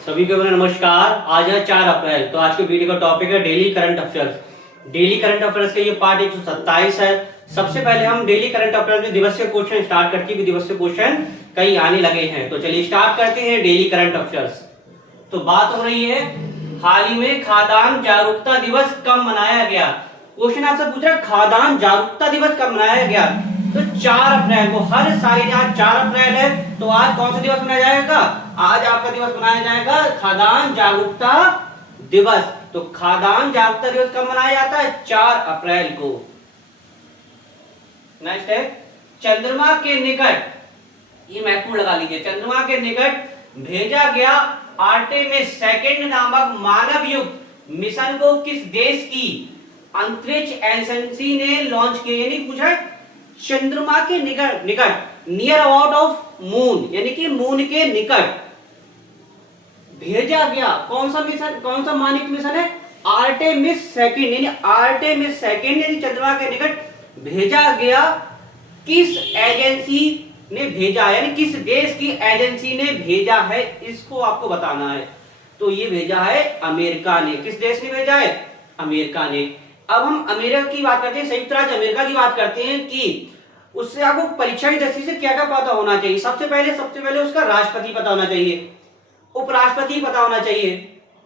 सभी को मेरा नमस्कार। आज है 4 अप्रैल। तो आज के वीडियो का टॉपिक है daily current affairs. Daily current affairs का ये पार्ट 127 है। सबसे पहले हम डेली करंट अफेयर्स में दिवसीय क्वेश्चन स्टार्ट करते हैं। दिवसीय क्वेश्चन कई आने लगे हैं, तो चलिए स्टार्ट करते हैं डेली करंट अफेयर्स। तो बात हो रही है हाल ही में खाद्यान्न जागरूकता दिवस कब मनाया गया। क्वेश्चन आपसे पूछ रहा है खाद्यान्न जागरूकता दिवस कब मनाया गया। तो 4 अप्रैल को, हर साल आज 4 अप्रैल है, तो आज कौन सा दिवस मनाया जाएगा? आज आपका दिवस मनाया जाएगा खाद्यान्न जागरूकता दिवस। तो खाद्यान्न जागरूकता दिवस कब मनाया जाता है? 4 अप्रैल को। नेक्स्ट है चंद्रमा के निकट, ये महत्वपूर्ण लगा लीजिए, चंद्रमा के निकट भेजा गया आर्टेमिस सेकंड नामक मानव युक्त मिशन को किस देश की अंतरिक्ष एजेंसी ने लॉन्च किया? यानी पूछा चंद्रमा के निकट, नियर अबाउट ऑफ मून, यानी कि मून के निकट भेजा गया कौन सा मिशन, कौन सा मानव मिशन है? आर्टेमिस सेकंड, यानी आर्टेमिस सेकंड यानी चंद्रमा के निकट भेजा गया किस एजेंसी ने भेजा, यानी किस देश की एजेंसी ने भेजा है, इसको आपको बताना है। तो ये भेजा है अमेरिका ने। किस देश ने भेजा है? अमेरिका ने। अब हम अमेरिका की बात करते हैं, संयुक्त राज्य अमेरिका की बात करते हैं कि उससे आपको परीक्षा की दृष्टि से क्या क्या पता होना चाहिए। सबसे पहले उसका राष्ट्रपति पता होना चाहिए, उपराष्ट्रपति पता होना चाहिए,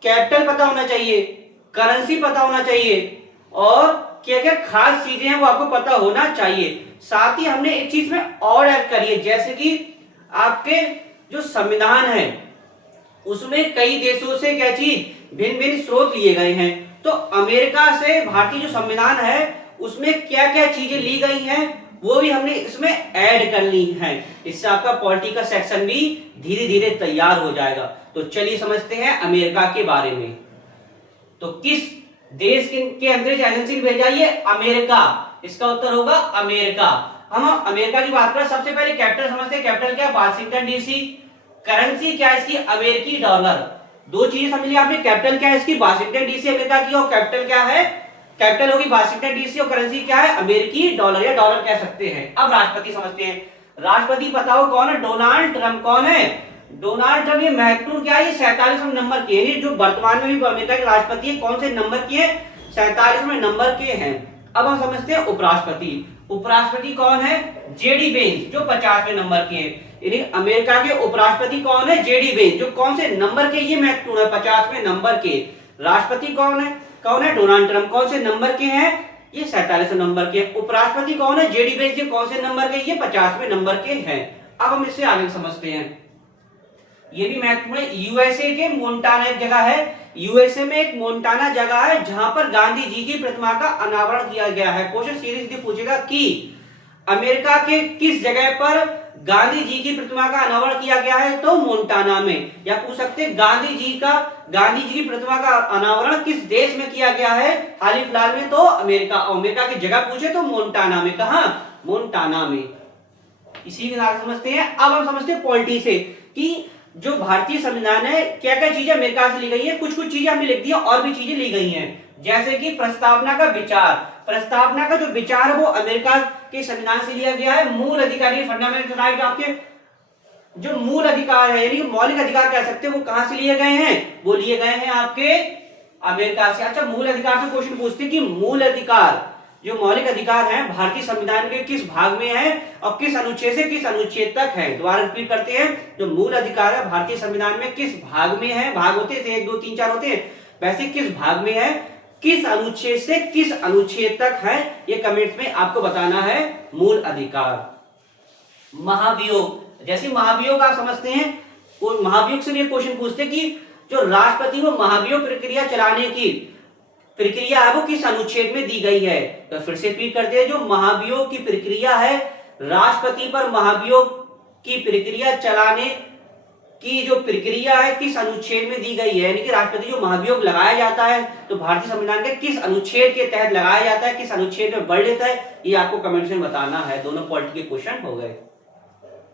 कैपिटल पता होना चाहिए, करेंसी पता होना चाहिए, और क्या क्या खास चीजें हैं वो आपको पता होना चाहिए। साथ ही हमने एक चीज में और ऐड करी है, जैसे कि आपके जो संविधान है उसमें कई देशों से क्या चीज भिन्न भिन्न स्रोत लिए गए हैं। तो अमेरिका से भारतीय जो संविधान है उसमें क्या क्या चीजें ली गई हैं वो भी हमने इसमें ऐड कर ली है। इससे आपका पॉलिटी का सेक्शन भी धीरे धीरे तैयार हो जाएगा। तो चलिए समझते हैं अमेरिका के बारे में। तो किस देश के अंतरिक्ष एजेंसी ने भेजा? ये अमेरिका। इसका उत्तर होगा अमेरिका। हम अमेरिका की बात करें, सबसे पहले कैपिटल समझते हैं। कैपिटल क्या है? Washington DC. करेंसी क्या है इसकी? अमेरिकी डॉलर। दो चीजें समझ लिया आपने, कैपिटल क्या है इसकी? वाशिंगटन डीसी अमेरिका की, और कैपिटल क्या है? कैपिटल होगी वाशिंगटन डीसी, और करेंसी क्या है? अमेरिकी डॉलर या डॉलर कह सकते हैं। अब राष्ट्रपति समझते हैं। राष्ट्रपति बताओ कौन है? Donald Trump. कौन है? Donald Trump. ये महत्वपूर्ण क्या है? ये 47वें नंबर के, यानी जो वर्तमान में भी अमेरिका के राष्ट्रपति है कौन से नंबर के हैं? 47वें नंबर के हैं। अब हम समझते हैं उपराष्ट्रपति। उपराष्ट्रपति कौन है? जेडी वेंस, जो 50वें नंबर के हैं। यानी अमेरिका के उपराष्ट्रपति कौन है? जेडी वेंस, जो कौन से नंबर के? ये महत्वपूर्ण है, 50वें नंबर के। राष्ट्रपति कौन है? Donald Trump. कौन से नंबर के हैं? ये 47वें नंबर के। उपराष्ट्रपति कौन है? JD Vance. ये कौन से नंबर के? ये 50वें नंबर के हैं। अब हम इससे आगे समझते हैं। ये भी महत्वपूर्ण है। यूएसए के मोंटाना एक जगह है, यूएसए में एक मोंटाना जगह है जहां पर गांधी जी की प्रतिमा का अनावरण किया गया है। क्वेश्चन सीरीज पूछेगा कि अमेरिका के किस जगह पर गांधी जी की प्रतिमा का अनावरण किया गया है? तो मोंटाना में। या पूछ सकते हैं गांधी जी की प्रतिमा का अनावरण किस देश में किया गया है हाल ही फिलहाल में? तो अमेरिका। अमेरिका की जगह पूछे तो मोंटाना में। कहां? मोंटाना में। इसी के साथ समझते हैं। अब हम समझते हैं पॉलिटी से कि जो भारतीय संविधान है क्या क्या चीजें अमेरिका से ली गई है। कुछ चीजें हमने लिख दी है और भी चीजें ली गई हैं, जैसे कि प्रस्तावना का विचार। प्रस्तावना का जो विचार है वो अमेरिका के संविधान से लिया गया है। मूल अधिकार, फंडामेंटल राइट, आपके जो मूल अधिकार है यानी मौलिक अधिकार कह सकते हैं, वो कहां से लिए गए हैं? वो लिए गए हैं आपके अमेरिका से। अच्छा, मूल अधिकार से क्वेश्चन पूछते हैं कि मूल अधिकार, जो मौलिक अधिकार हैं भारतीय संविधान के किस भाग में है और किस अनुच्छेद से किस अनुच्छेद तक है? दोबारा रिपीट करते हैं। जो मूल अधिकार है भारतीय संविधान में किस भाग में है? भाग होते थे 1 2 3 4 होते हैं, वैसे किस भाग में है, किस अनुच्छेद से किस अनुच्छेद तक है, ये कमेंट में आपको बताना है। मूल अधिकार। महाभियोग, जैसे महाभियोग आप समझते हैं, महाभियोग से भी क्वेश्चन पूछते हैं कि जो राष्ट्रपति को महाभियोग प्रक्रिया चलाने की प्रक्रिया है वो किस अनुच्छेद में दी गई है? तो फिर से रिपीट करते हैं। जो महाभियोग की प्रक्रिया है, राष्ट्रपति पर महाभियोग की प्रक्रिया चलाने की जो प्रक्रिया है किस अनुच्छेद में दी गई है? यानी कि राष्ट्रपति जो महाभियोग लगाया जाता है तो भारतीय संविधान के किस अनुच्छेद के तहत लगाया जाता है, किस अनुच्छेद में बढ़ लेता है, ये आपको कमेंट में बताना है। दोनों पॉलिटी के क्वेश्चन हो गए।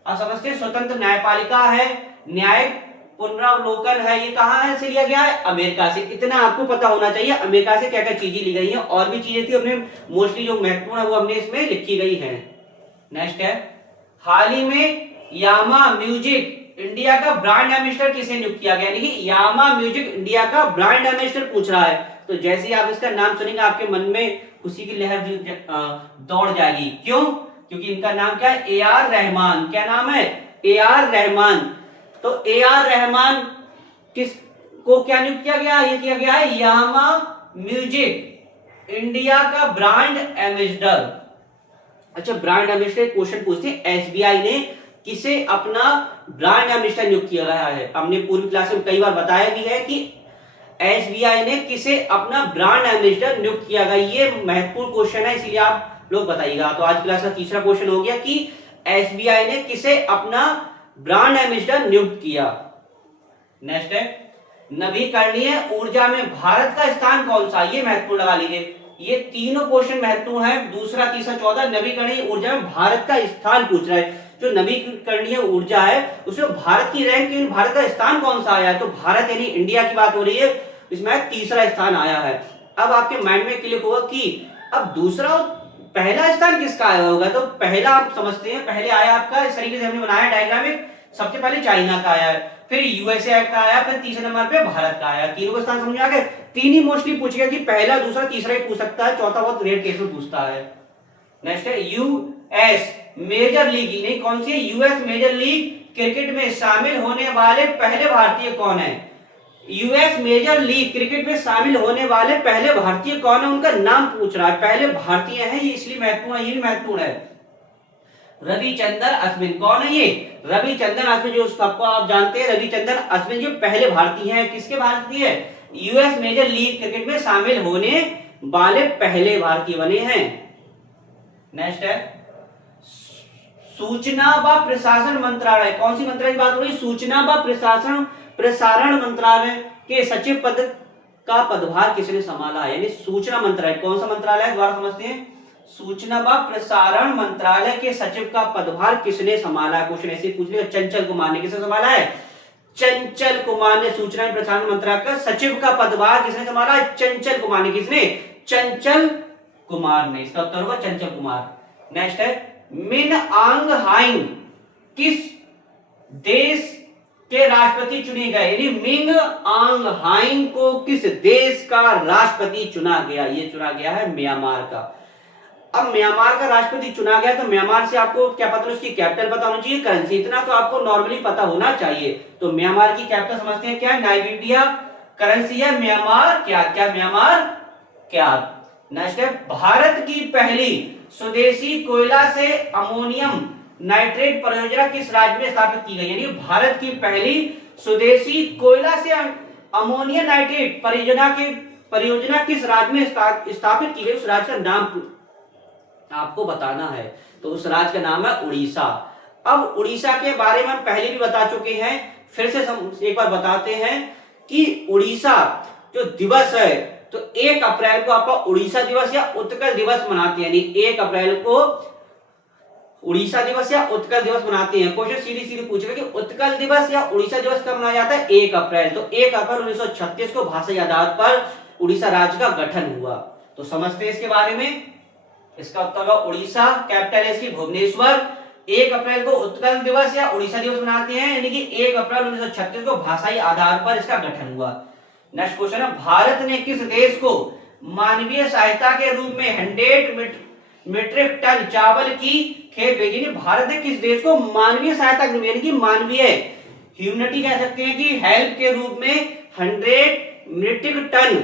अब समझते हैं स्वतंत्र न्यायपालिका है, न्यायिक पुनरावलोकन है, ये कहां है से लिया गया है? अमेरिका से। इतना आपको पता होना चाहिए अमेरिका से क्या क्या चीजें ली गई हैं। और भी चीजें थी, हमने मोस्टली जो महत्वपूर्ण है वो हमने इसमें लिखी गई है। नेक्स्ट है हाल ही में यामा म्यूजिक इंडिया का ब्रांड एम्बेसडर किसे नियुक्त किया गया, यानी कि यामा म्यूजिक इंडिया का ब्रांड एम्बेसडर पूछ रहा है। तो जैसे ही आप इसका नाम सुनेंगे आपके मन में खुशी की लहर दौड़ जाएगी। क्यों? क्योंकि इनका नाम क्या है, ए आर रहमान। क्या नाम है, ए आर रहमान। तो ए आर रहमान किस को क्या नियुक्त किया गया, ये किया गया है यामा म्यूजिक इंडिया का ब्रांड एम्बेसडर। अच्छा, ब्रांड एम्बेसडर क्वेश्चन पूछते हैं, एसबीआई ने किसे अपना ब्रांड एम्बेसडर नियुक्त किया गया है। हमने पूरी क्लास में कई बार बताया भी है कि एसबीआई ने किसे अपना ब्रांड एम्बेसडर नियुक्त किया गया। ये महत्वपूर्ण क्वेश्चन है, इसलिए आप लोग बताइएगा। तो आज क्लास का तीसरा क्वेश्चन हो गया कि एसबीआई ने किसे अपना ब्रांड एम्बेसडर नियुक्त किया। नेक्स्ट है, नवीकरणीय ऊर्जा में भारत का स्थान कौन सा, ये महत्वपूर्ण लगा लीजिए। ये तीनों क्वेश्चन महत्वपूर्ण है, दूसरा तीसरा चौथा। नवीकरणीय ऊर्जा में भारत का स्थान पूछ रहा है। जो नवीकरणीय ऊर्जा है उसमें भारत की रैंक, भारत का स्थान कौन सा आया है, तो भारत यानी इंडिया की बात हो रही है, इसमें तीसरा स्थान आया है। अब आपके माइंड में क्लिक होगा कि अब दूसरा पहला स्थान किसका आया होगा। तो पहला आप समझते हैं, पहले आया आपका, इस तरीके से हमने बनाया डायग्राम में, सबसे पहले चाइना का आया है, फिर यूएसए का आया, फिर तीसरे नंबर पे भारत का आया। तीनों का स्थान समझ आ गए। तीन ही मोस्टली पूछेगा कि पहला दूसरा तीसरा ही पूछ सकता है, चौथा बहुत रेयर केस में पूछता है। नेक्स्ट है, यूएस मेजर लीग, नहीं कौन सी है, यूएस मेजर लीग क्रिकेट में शामिल होने वाले पहले भारतीय कौन है। यूएस मेजर लीग क्रिकेट में शामिल होने वाले पहले भारतीय कौन है, उनका नाम पूछ रहा है। पहले भारतीय है, ये इसलिए महत्वपूर्ण है, ये भी महत्वपूर्ण है। रविचंद्रन अश्विन। कौन है ये, रविचंद्रन अश्विन, जो सबको आप जानते हैं, रविचंद्रन अश्विन जो पहले भारतीय हैं। किसके भारतीय है, यूएस मेजर लीग क्रिकेट में शामिल होने वाले पहले भारतीय बने हैं। नेक्स्ट है, सूचना व प्रशासन मंत्रालय, कौन सी मंत्रालय की बात हो रही, सूचना व प्रसारण मंत्रालय के सचिव पद का पदभार किसने संभाला है, यानी सूचना मंत्रालय कौन सा मंत्रालय है, द्वारा समझते हैं। सूचना व प्रसारण मंत्रालय के सचिव का पदभार किसने संभाला है, क्वेश्चन ऐसे पूछ लिया। चंचल कुमार ने, किसने संभाला है, चंचल कुमार ने सूचना एवं प्रसारण मंत्रालय का सचिव का पदभार किसने संभाला है, चंचल कुमार ने। किसने, चंचल कुमार ने, इसका उत्तर होगा चंचल कुमार। नेक्स्ट है, मिन आंग हाइंग किस देश के राष्ट्रपति चुने गए, यानी मिंग आंग हाइंग को किस देश का राष्ट्रपति चुना गया, ये चुना गया है म्यांमार का। अब म्यांमार का राष्ट्रपति चुना गया, तो म्यांमार से आपको क्या पता, उसकी कैपिटल पता होना चाहिए, करेंसी, इतना तो आपको नॉर्मली पता होना चाहिए। तो म्यांमार की कैपिटल समझते हैं क्या है, नाइजीरिया, करेंसी है म्यांमार क्या, क्या म्यांमार क्या। नेक्स्ट है, भारत की पहली स्वदेशी कोयला से अमोनियम नाइट्रेट परियोजना किस राज्य में स्थापित की गई, यानी भारत की पहली स्वदेशी कोयला से अमोनियम नाइट्रेट परियोजना किस राज्य में स्थापित की गई, उस राज्य का नाम आपको बताना है। तो उस राज्य का नाम है उड़ीसा। अब उड़ीसा के बारे में हम पहले भी बता चुके हैं, फिर से एक बार बताते हैं कि उड़ीसा जो दिवस है, तो 1 अप्रैल को आपका उड़ीसा दिवस या उत्कल दिवस मनाते हैं, यानी 1 अप्रैल को उड़ीसा दिवस या उत्कल दिवस मनाते हैं। क्वेश्चन सीधी सीधी पूछेगा कि उत्कल दिवस या उड़ीसा दिवस कब मनाया जाता है, 1 अप्रैल। तो 1 अप्रैल 1936 को भाषाई आधार पर उड़ीसा राज्य का गठन हुआ। तो समझते हैं इसके बारे में। इसका उत्तर होगा उड़ीसा, कैपिटल है इसकी भुवनेश्वर। 1 अप्रैल को उत्कल दिवस या उड़ीसा दिवस मनाते हैं, यानी कि 1 अप्रैल 1936 को भाषाई आधार पर इसका गठन हुआ। नेक्स्ट क्वेश्चन है, भारत ने किस देश को मानवीय सहायता के रूप में 100 मीट्रिक टन चावल की खेप भेजी। भारत ने किस देश को मानवीय सहायता के रूप में, यानी कि मानवीय ह्यूमैनिटी कह सकते हैं कि हेल्प के रूप में 100 मीट्रिक टन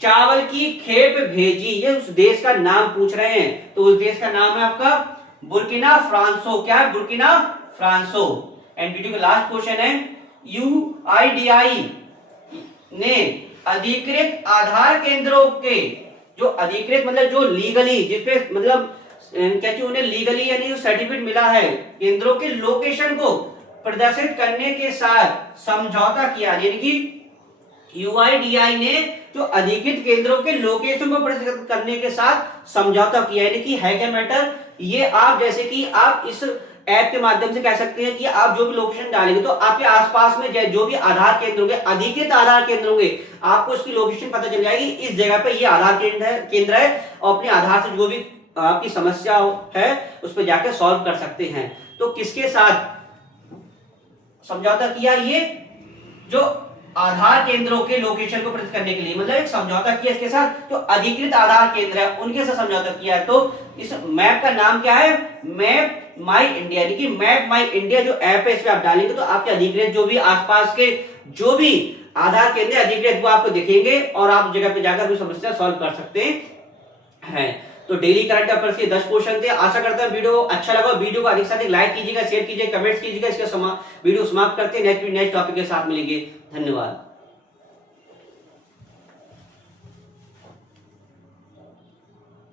चावल की खेप भेजी, ये उस देश का नाम पूछ रहे हैं। तो उस देश का नाम है आपका बुर्किना फासो। क्या है, बुर्किना फासो। एंड वीडियो का लास्ट क्वेश्चन है, यूआईडीआई ने अधिकृत आधार केंद्रों के, जो अधिकृत मतलब जो लीगली, जिसपे मतलब क्या उन्हें लीगली यानी जो सर्टिफिकेट मिला है, केंद्रों के लोकेशन को प्रदर्शित करने के साथ समझौता किया, यानी कि यूआईडीआई ने जो अधिकृत केंद्रों के लोकेशन को प्रदर्शित करने के साथ समझौता किया, यानी कि है क्या मैटर, ये आप जैसे कि आप इस ऐप के माध्यम से कह सकते हैं कि आप जो भी लोकेशन डालेंगे तो आपके आसपास में जो भी आधार केंद्र होंगे, अधिकृत आधार केंद्र होंगे, आपको उसकी लोकेशन पता चल जाएगी, इस जगह पे ये आधार केंद्र है, और अपने आधार से जो भी आपकी समस्या है उस पर जाकर सॉल्व कर सकते हैं। तो किसके साथ समझौता किया ये जो आधार केंद्रों के लोकेशन को प्रदर्शित करने के लिए, मतलब एक समझौता किया इसके साथ जो अधिकृत आधार केंद्र है उनके साथ समझौता किया है। तो इस मैप का नाम क्या है, मैप माई इंडिया, यानी कि मैप माई इंडिया जो ऐप है इसमें आप डालेंगे तो आपके अधिकृत जो भी आसपास के जो भी आधार केंद्र अधिकृत वो आपको दिखेंगे और आप जगह पे जाकर भी समस्या सॉल्व कर सकते हैं। तो डेली करंट अफेयर्स के 10 क्वेश्चन थे। आशा करता हूं वीडियो अच्छा लगा। वीडियो को अधिक से अधिक लाइक कीजिएगा, शेयर कीजिएगा, कमेंट्स कीजिएगा। इसका वीडियो समाप्त करते हैं, नेक्स्ट टॉपिक के साथ मिलेंगे। धन्यवाद।